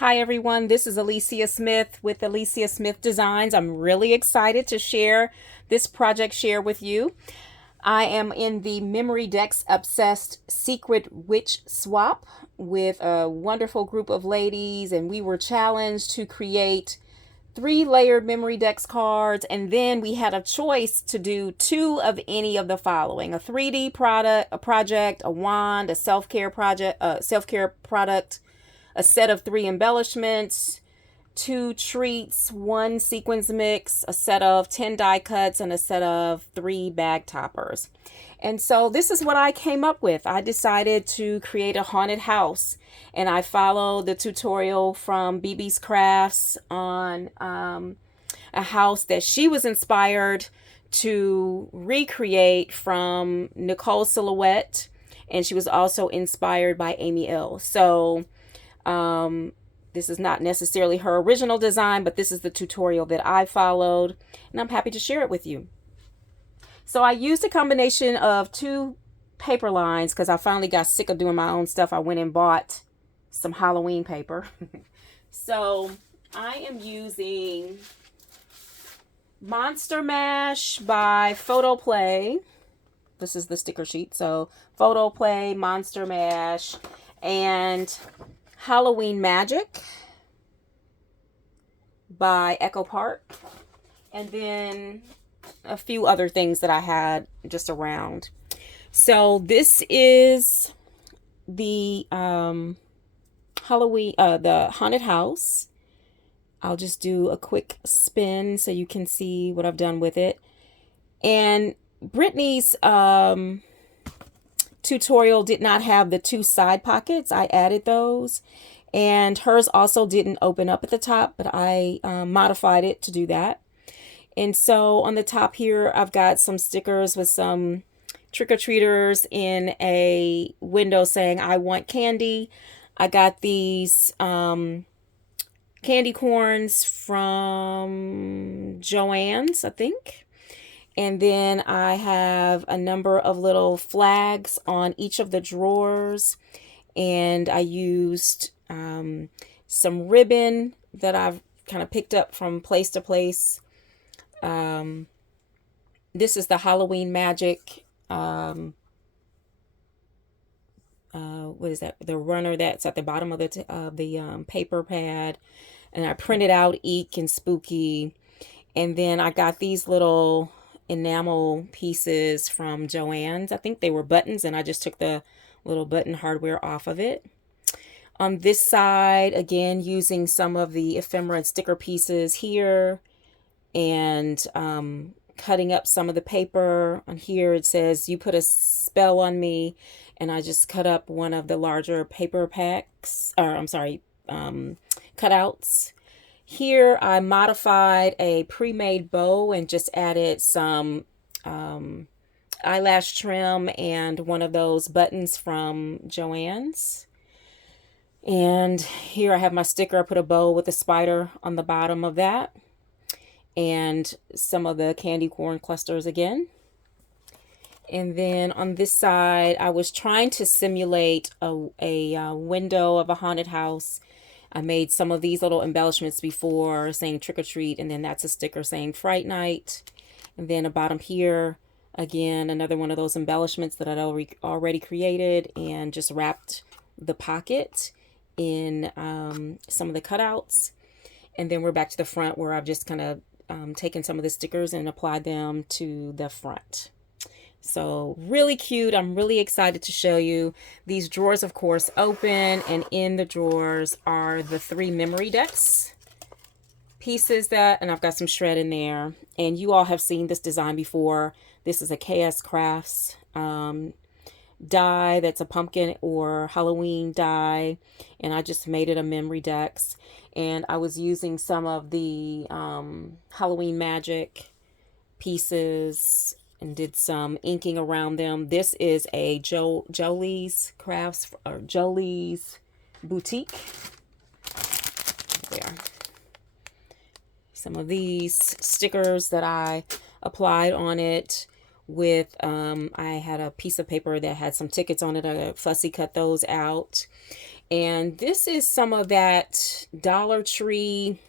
Hi everyone, this is Alicia Smith with Alicia Smith Designs. I'm really excited to share this project with you. I am in the MemorydexObsessed Secret Witch Swap with a wonderful group of ladies, and we were challenged to create three layered Memorydex cards, and then we had a choice to do two of any of the following: a 3D project, a wand, a self-care product, a set of three embellishments, two treats, one sequins mix, a set of 10 die cuts, and a set of three bag toppers. And so this is what I came up with. I decided to create a haunted house, and I followed the tutorial from BB's Crafts on a house that she was inspired to recreate from Nicole's silhouette, and she was also inspired by Amy Ill. So this is not necessarily her original design, but this is the tutorial that I followed, and I'm happy to share it with you. So I used a combination of two paper lines because I finally got sick of doing my own stuff. I went and bought some Halloween paper. So I am using Monster Mash by Photoplay. This is the sticker sheet. So Photoplay, Monster Mash, and Halloween Magic by Echo Park, and then a few other things that I had just around. So this is the Halloween, the haunted house. I'll just do a quick spin so you can see what I've done with it. And Brittany's tutorial did not have the two side pockets. I added those, and hers also didn't open up at the top, but I modified it to do that. And so on the top here, I've got some stickers with some trick-or-treaters in a window saying, "I want candy." I got these candy corns from Joann's, I think. And then I have a number of little flags on each of the drawers. And I used some ribbon that I've kind of picked up from place to place. This is the Halloween Magic. What is that? The runner that's at the bottom of the paper pad. And I printed out Eek and Spooky. And then I got these little enamel pieces from Joann's. I think they were buttons, and I just took the little button hardware off of it. On this side, again, using some of the ephemera and sticker pieces here, and cutting up some of the paper. On here it says, "You put a spell on me," and I just cut up one of the larger paper packs, or I'm sorry, cutouts. Here I modified a pre-made bow and just added some eyelash trim and one of those buttons from Joann's. And here I have my sticker. I put a bow with a spider on the bottom of that, and some of the candy corn clusters again. And then on this side, I was trying to simulate a window of a haunted house. I made some of these little embellishments before saying trick or treat, and then that's a sticker saying Fright Night. And then a bottom here, again, another one of those embellishments that I'd already created, and just wrapped the pocket in some of the cutouts. And then we're back to the front where I've just kind of taken some of the stickers and applied them to the front. So really cute. I'm really excited to show you. These drawers, of course, open, and in the drawers are the three Memorydex pieces and I've got some shred in there. And you all have seen this design before. This is a KS Crafts die that's a pumpkin or Halloween die, and I just made it a Memorydex. And I was using some of the Halloween Magic pieces and did some inking around them. This is a Jolie's Crafts, or Jolie's Boutique. There. Some of these stickers that I applied on it with, I had a piece of paper that had some tickets on it. I fussy cut those out. And this is some of that Dollar Tree,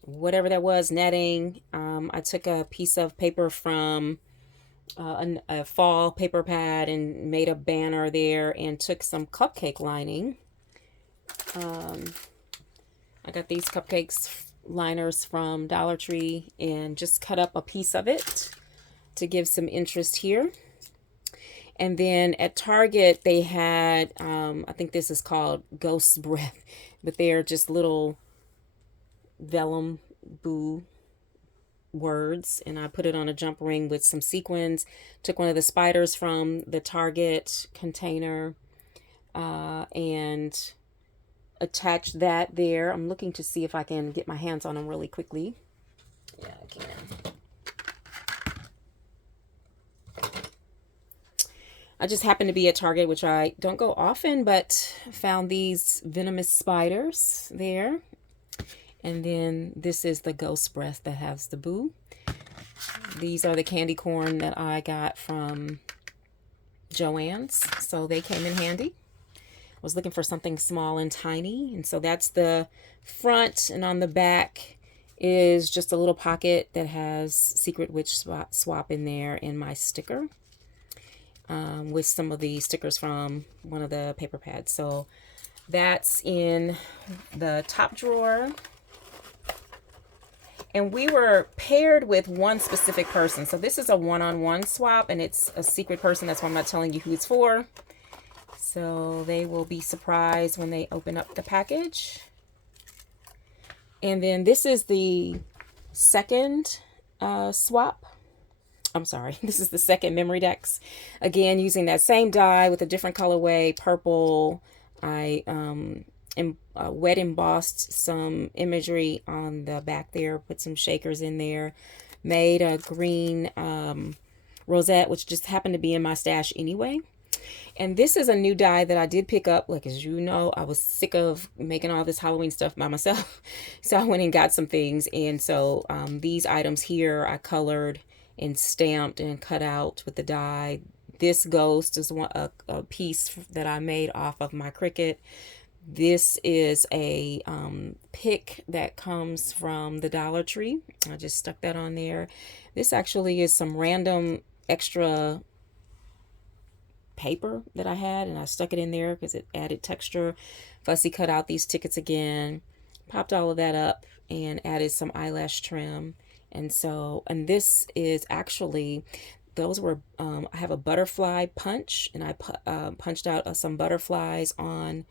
whatever that was, netting. I took a piece of paper from a fall paper pad and made a banner there, and took some cupcake lining. I got these cupcakes liners from Dollar Tree and just cut up a piece of it to give some interest here. And then at Target, they had, I think this is called Ghost Breath, but they're just little vellum boo words. And I put it on a jump ring with some sequins, took one of the spiders from the Target container, and attached that there. I'm looking to see if I can get my hands on them really quickly. Yeah, I can. I just happened to be at Target, which I don't go often, but found these venomous spiders there. And then this is the Ghost Breath that has the boo. These are the candy corn that I got from Joann's, so they came in handy. I was looking for something small and tiny, and so that's the front, and on the back is just a little pocket that has Secret Witch Swap in there, and my sticker. With some of the stickers from one of the paper pads. So that's in the top drawer. And we were paired with one specific person. So this is a one-on-one swap, and it's a secret person. That's why I'm not telling you who it's for. So they will be surprised when they open up the package. And then this is the second swap. I'm sorry, this is the second Memorydex. Again, using that same die with a different colorway, purple. I wet embossed some imagery on the back there, put some shakers in there, made a green rosette, which just happened to be in my stash anyway. And this is a new die that I did pick up. Like, as you know, I was sick of making all this Halloween stuff by myself. So I went and got some things. And so these items here I colored and stamped and cut out with the die. This ghost is a piece that I made off of my Cricut. This is a pick that comes from the Dollar Tree. I just stuck that on there. This actually is some random extra paper that I had, and I stuck it in there because it added texture. Fussy cut out these tickets again, popped all of that up, and added some eyelash trim. And so, and this is actually, those were, I have a butterfly punch, and I punched out some butterflies on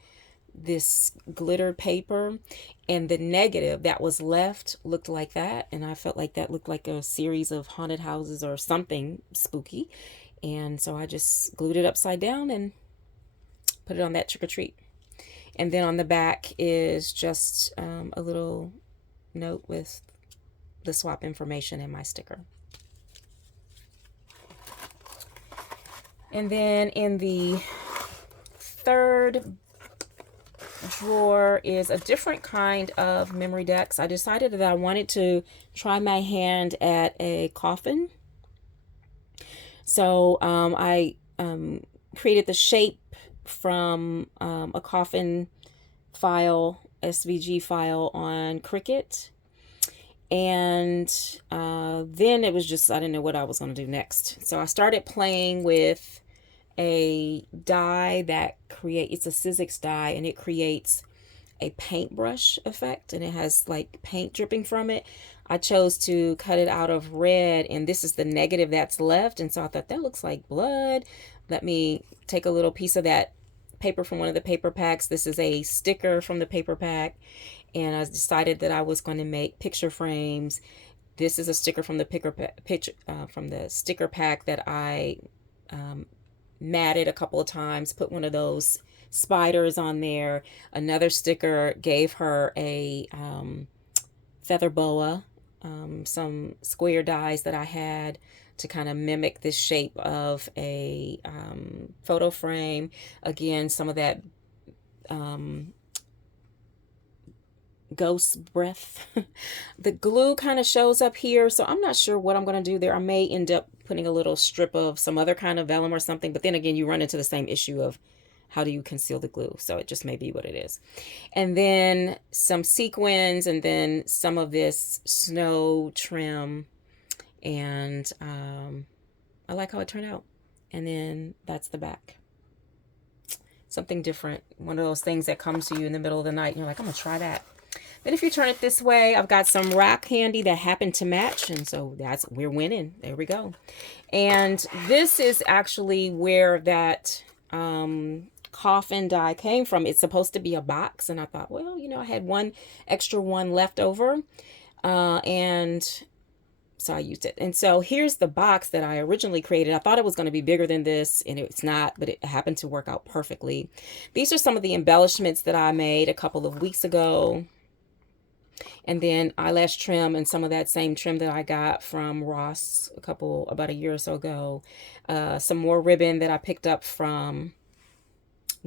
this glitter paper, and the negative that was left looked like that, and I felt like that looked like a series of haunted houses or something spooky. And so I just glued it upside down and put it on that trick or treat. And then on the back is just a little note with the swap information and my sticker. And then in the third drawer is a different kind of Memorydex. I decided that I wanted to try my hand at a coffin. So I created the shape from a coffin file, SVG file on Cricut. And then it was just, I didn't know what I was going to do next. So I started playing with a die that it's a Sizzix die, and it creates a paintbrush effect, and it has like paint dripping from it. I chose to cut it out of red, and this is the negative that's left. And so I thought, that looks like blood. Let me take a little piece of that paper from one of the paper packs. This is a sticker from the paper pack, and I decided that I was going to make picture frames. This is a sticker from the sticker pack that I matted a couple of times, put one of those spiders on there. Another sticker gave her a feather boa, some square dies that I had to kind of mimic this shape of a photo frame. Again, some of that ghost breath. The glue kind of shows up here, so I'm not sure what I'm going to do there. I may end up putting a little strip of some other kind of vellum or something, but then again, you run into the same issue of how do you conceal the glue? So it just may be what it is. And then some sequins, and then some of this snow trim. And I like how it turned out. And then that's the back. Something different. One of those things that comes to you in the middle of the night and you're like, I'm gonna try that. Then if you turn it this way, I've got some rock candy that happened to match, and so we're winning. There we go. And this is actually where that coffin die came from. It's supposed to be a box, and I thought, well, you know, I had one extra one left over, and so I used it. And so here's the box that I originally created. I thought it was going to be bigger than this, and it's not, but it happened to work out perfectly. These are some of the embellishments that I made a couple of weeks ago. And then eyelash trim and some of that same trim that I got from Ross about a year or so ago. Some more ribbon that I picked up from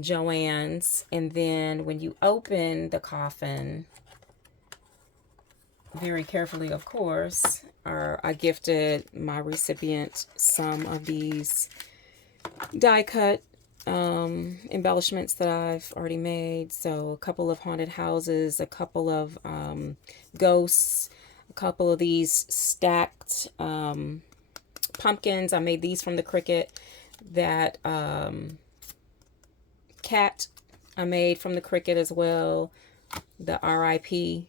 Joann's. And then when you open the coffin, very carefully, of course, I gifted my recipient some of these die cut embellishments that I've already made. So a couple of haunted houses, a couple of ghosts, a couple of these stacked pumpkins. I made these from the Cricut. That cat I made from the Cricut as well, the RIP.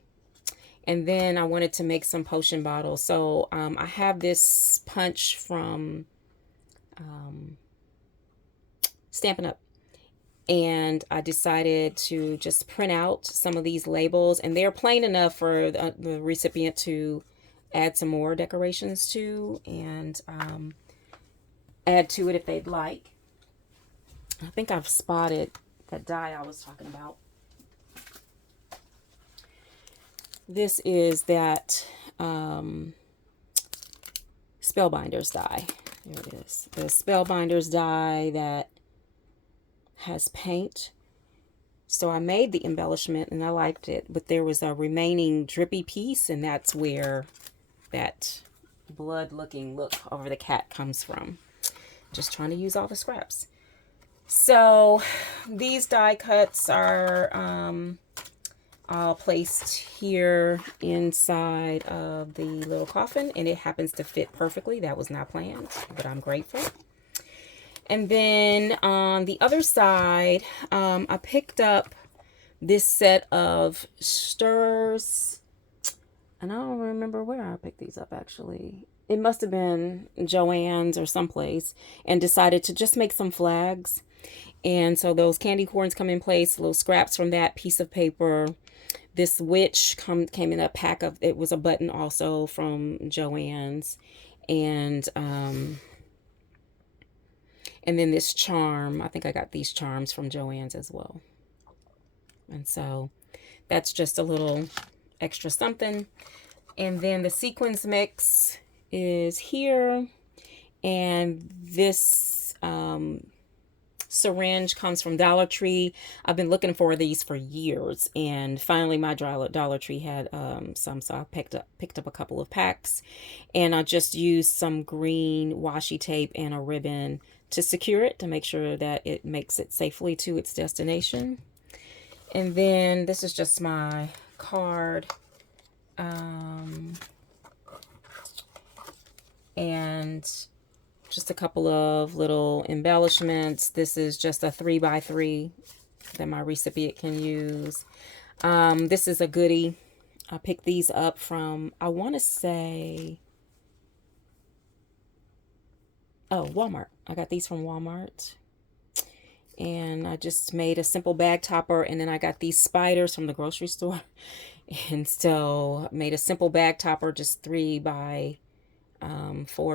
And then I wanted to make some potion bottles. So I have this punch from Stampin' Up! And I decided to just print out some of these labels, and they're plain enough for the recipient to add some more decorations to, and add to it if they'd like. I think I've spotted that die I was talking about. This is that Spellbinders die. There it is. The Spellbinders die that has paint. So I made the embellishment and I liked it, but there was a remaining drippy piece, and that's where that blood looking look over the cat comes from. Just trying to use all the scraps. So these die cuts are all placed here inside of the little coffin, and it happens to fit perfectly. That was not planned, but I'm grateful. And then on the other side, I picked up this set of stirrers, and I don't remember where I picked these up actually. It must have been Joann's or someplace, and decided to just make some flags. And so those candy corns come in place, little scraps from that piece of paper. This witch came in a pack of, it was a button also from Joann's. And then this charm, I think I got these charms from Joann's as well. And so that's just a little extra something. And then the sequins mix is here. And this syringe comes from Dollar Tree. I've been looking for these for years, and finally my Dollar Tree had some, so I picked up a couple of packs, and I just used some green washi tape and a ribbon to secure it, to make sure that it makes it safely to its destination. And then this is just my card, and just a couple of little embellishments. This is just a 3x3 that my recipient can use. This is a goodie. I picked these up from, I want to say, Walmart. I got these from Walmart. And I just made a simple bag topper, and then I got these spiders from the grocery store. And so made a simple bag topper, just 3x4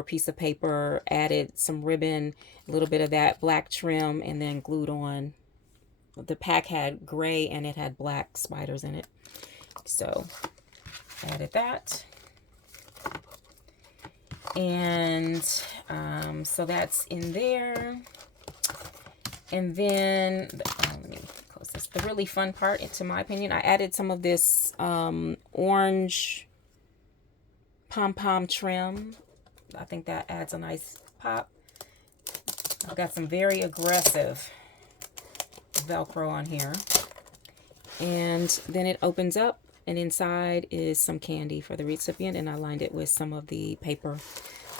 piece of paper, added some ribbon, a little bit of that black trim, and then glued on. The pack had gray and it had black spiders in it. So added that. And so that's in there. And then, let me close this. The really fun part, to my opinion, I added some of this orange pom-pom trim. I think that adds a nice pop. I've got some very aggressive Velcro on here. And then it opens up, and inside is some candy for the recipient, and I lined it with some of the paper.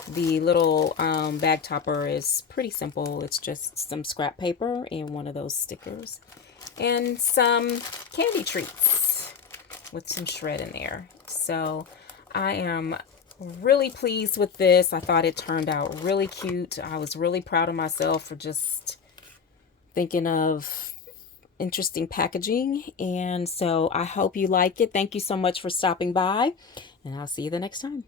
The little bag topper is pretty simple. It's just some scrap paper and one of those stickers. And some candy treats with some shred in there. So I am really pleased with this. I thought it turned out really cute. I was really proud of myself for just thinking of interesting packaging. And so I hope you like it. Thank you so much for stopping by, and I'll see you the next time.